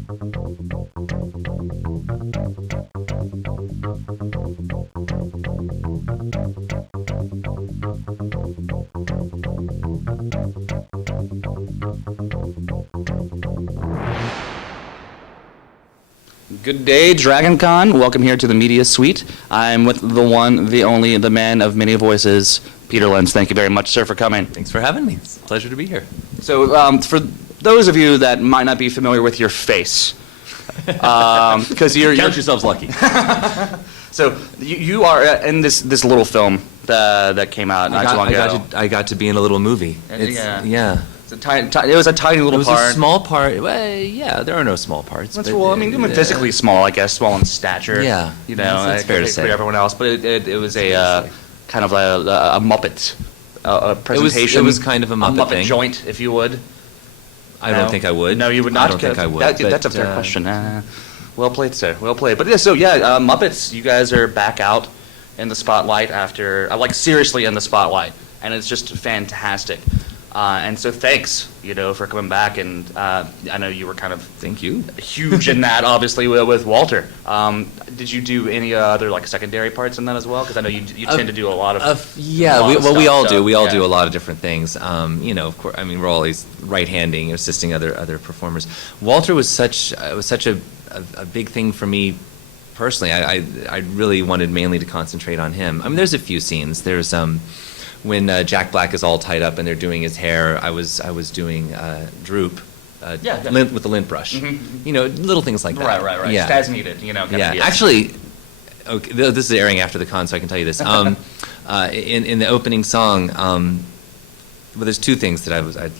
Good day, DragonCon. Welcome here to the Media Suite. I'm with the one, the only, the man of many voices, Peter Linz. Thank you very much, sir, for coming. Thanks for having me. It's a pleasure to be here. So, for those of you that might not be familiar with your face, because you're Count yourselves lucky. So you are in this little film that came out not too long ago. I got to be in a little movie. Yeah. It was a tiny little part. It was a small part. Well, yeah, there are no small parts. Well, I mean, even physically small, I guess, small in stature. Yeah, you know, that's fair to say. For everyone else, but it was a kind of a Muppet presentation. It was kind of a Muppet Muppet thing. joint, if you would. I don't think I would. No, you would not. I don't think I would. That's a fair question. Well played, sir. Well played. But yeah, so Muppets, you guys are back out in the spotlight after, seriously in the spotlight, and it's just fantastic. And so thanks, for coming back. And I know you were kind of Thank you. Huge in that, obviously, with Walter. Did you do any other secondary parts in that as well? Because I know you tend to do a lot of we all do. We all do a lot of different things. Of course. I mean, we're always right-handing, assisting other performers. Walter was such a big thing for me personally. I really wanted mainly to concentrate on him. I mean, there's a few scenes. There's when Jack Black is all tied up and they're doing his hair, I was doing Droop, lint with the lint brush. Mm-hmm. Little things like that. Right. Yeah. As needed, Actually, okay, this is airing after the con, so I can tell you this. In the opening song, well, there's two things that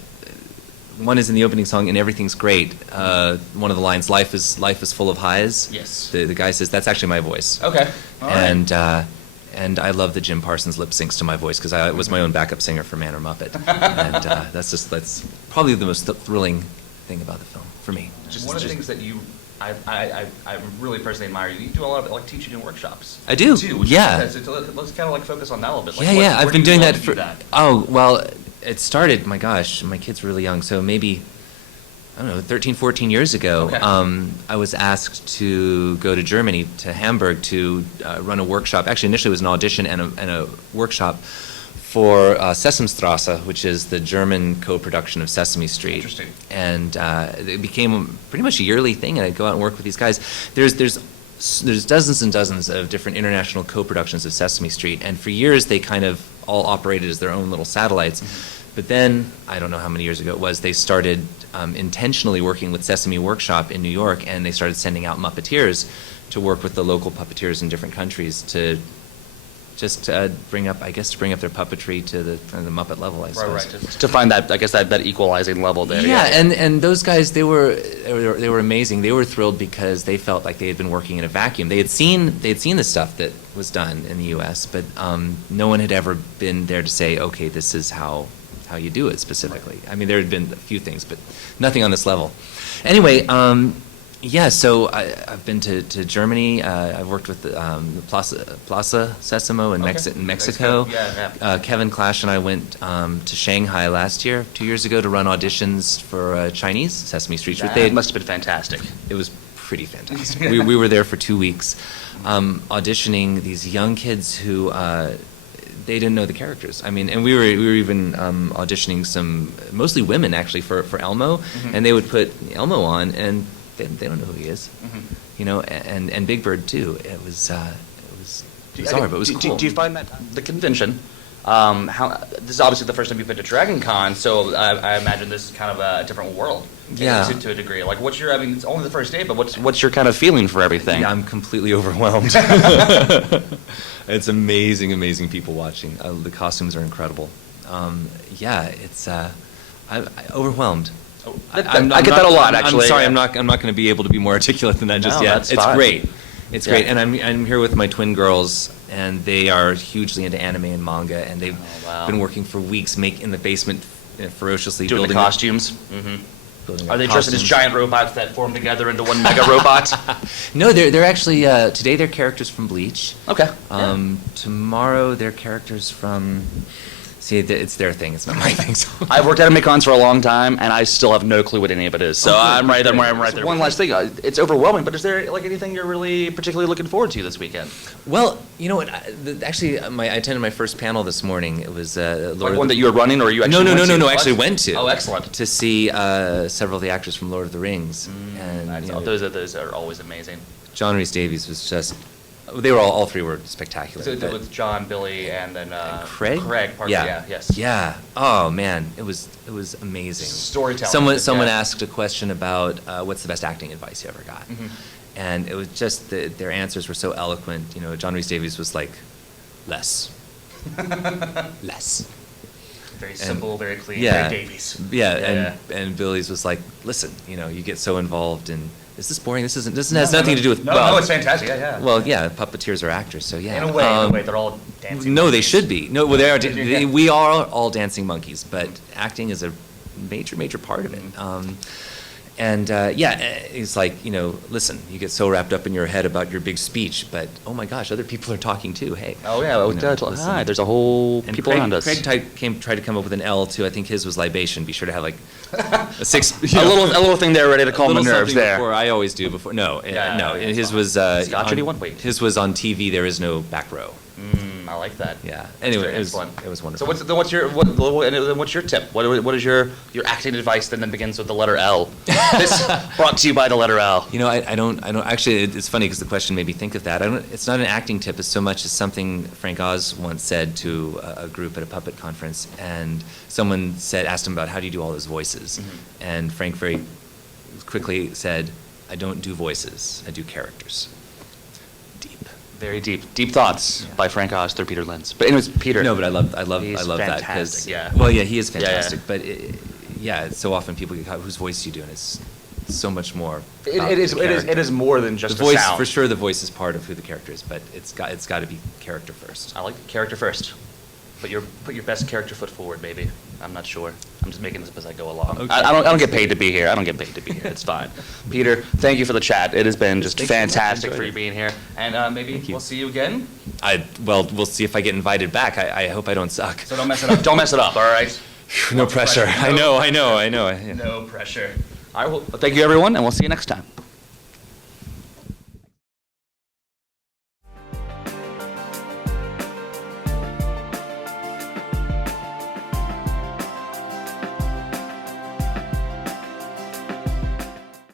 one is in the opening song, and everything's great. One of the lines, "Life is full of highs." Yes. The guy says that's actually my voice. Okay. All right. And I love that Jim Parsons lip syncs to my voice because I was my own backup singer for Man or Muppet, and that's probably the most thrilling thing about the film for me. One of the things that I really personally admire you. You do a lot of teaching and workshops. I do. Yeah. Let's kind of focus on that a little bit. I've been doing that for. Oh well, it started. My gosh, my kid's really young, so maybe. I don't know, 13, 14 years ago, okay. I was asked to go to Germany, to Hamburg, to run a workshop. Actually, initially it was an audition and a workshop for Sesame Street, which is the German co-production of Sesame Street. Interesting. And it became pretty much a yearly thing, and I'd go out and work with these guys. There's dozens and dozens of different international co-productions of Sesame Street, and for years they kind of all operated as their own little satellites. Mm-hmm. But then, I don't know how many years ago it was, they started intentionally working with Sesame Workshop in New York, and they started sending out Muppeteers to work with the local puppeteers in different countries to just bring up their puppetry to the Muppet level, I suppose. Right. To find that equalizing level there. Yeah, and those guys, they were amazing. They were thrilled because they felt like they had been working in a vacuum. They had seen the stuff that was done in the U.S., but no one had ever been there to say, okay, this is how you do it specifically. Right. I mean, there had been a few things, but nothing on this level. Anyway, so I've been to Germany. I've worked with the Plaza Sesamo in Mexico. Yeah. Kevin Clash and I went to Shanghai last year, 2 years ago, to run auditions for Chinese Sesame Street. That must have been fantastic. It was pretty fantastic. we were there for 2 weeks, auditioning these young kids who they didn't know the characters. I mean, and we were even auditioning some mostly women actually for Elmo, mm-hmm. and they would put Elmo on and they don't know who he is, mm-hmm. And Big Bird too. It was bizarre, but it was cool. Do you find that the convention? This is obviously the first time you've been to DragonCon, so I imagine this is kind of a different world. Yeah. To a degree. Like, it's only the first day, but what's your kind of feeling for everything? Yeah, I'm completely overwhelmed. It's amazing people watching. The costumes are incredible. It's I'm overwhelmed. I get that a lot, actually. I'm sorry, I'm not going to be able to be more articulate than that just yet. That's it's fine. Great. It's great, and I'm here with my twin girls, and they are hugely into anime and manga, and they've been working for weeks in the basement ferociously doing building the costumes. Mm-hmm. Building Are they dressed as giant robots that form together into one mega robot? No, they're actually today they're characters from Bleach. Okay. Tomorrow they're characters from See, it's their thing. It's not my thing. So. I've worked at Mid-Cons for a long time, and I still have no clue what any of it is. So I'm right there. I'm right there. One last thing. It's overwhelming, but is there like anything you're really particularly looking forward to this weekend? Well, you know what? Actually, I attended my first panel this morning. It was Like one that you were running, or you actually No. I What? actually went to. Oh, excellent. To see several of the actors from Lord of the Rings. And you know, Those are always amazing. John Rhys Davies was just. They were all three were spectacular. So but- with John, Billy, and then Craig? Craig Parker. Yeah. Yes. Yeah. Oh man, it was amazing. Storytelling. Someone Yeah. asked a question about what's the best acting advice you ever got, and it was just their answers were so eloquent. You know, John Rhys Davies was like, less, less. Very simple, very clean. Yeah. Very Davies. Yeah, and Billy's was like, listen, you know, you get so involved in. Is this boring? This has nothing to do with. No, it's fantastic. Yeah. Well, yeah, puppeteers are actors, so yeah. In a way, they're all dancing. No, they should be. No, well, they are. Yeah. We are all dancing monkeys, but acting is a major part of it. It's like, you know, listen, you get so wrapped up in your head about your big speech, but oh my gosh, other people are talking too. Hey. Oh yeah. Hi. There's a whole And people around us. Craig tried to come up with an L too. I think his was libation. Be sure to have like a six. a little thing there ready to calm the nerves there. Before I always do before. No, Yeah, his was. Scotch, or do you want? Wait. His was on TV. There is no back row. I like that. Yeah. Anyway, very it was excellent. wonderful. So what's your tip? What is your acting advice that then begins with the letter L? This brought to you by the letter L. You know, I don't actually. It's funny because the question made me think of that. It's not an acting tip as so much as something Frank Oz once said to a group at a puppet conference, and someone asked him about how do you do all those voices, and Frank very quickly said, "I don't do voices. I do characters." Deep. Very deep thoughts by Frank Oz through Peter Linz. But anyways, Peter. No, but I love He's that fantastic, yeah. well, yeah, he is Yeah. fantastic. But so often people get caught, whose voice do you do, and it's so much more. about It is the character. it is more than just The voice, a sound. for sure. The voice is part of who the character is, but it's got to be character first. I like character first. Put your best character foot forward, baby. I'm not sure. I'm just making this up as I go along. Okay. I don't get paid to be here. I don't get paid to be here. It's fine. Peter, thank you for the chat. It has been just Thank you. fantastic Enjoyed for it. you being here. And maybe Thank you. we'll see you again. We'll see if I get invited back. I hope I don't suck. So don't mess it up. Don't mess it up, all right? No pressure. I know. No pressure. All right, well, thank you, everyone, and we'll see you next time.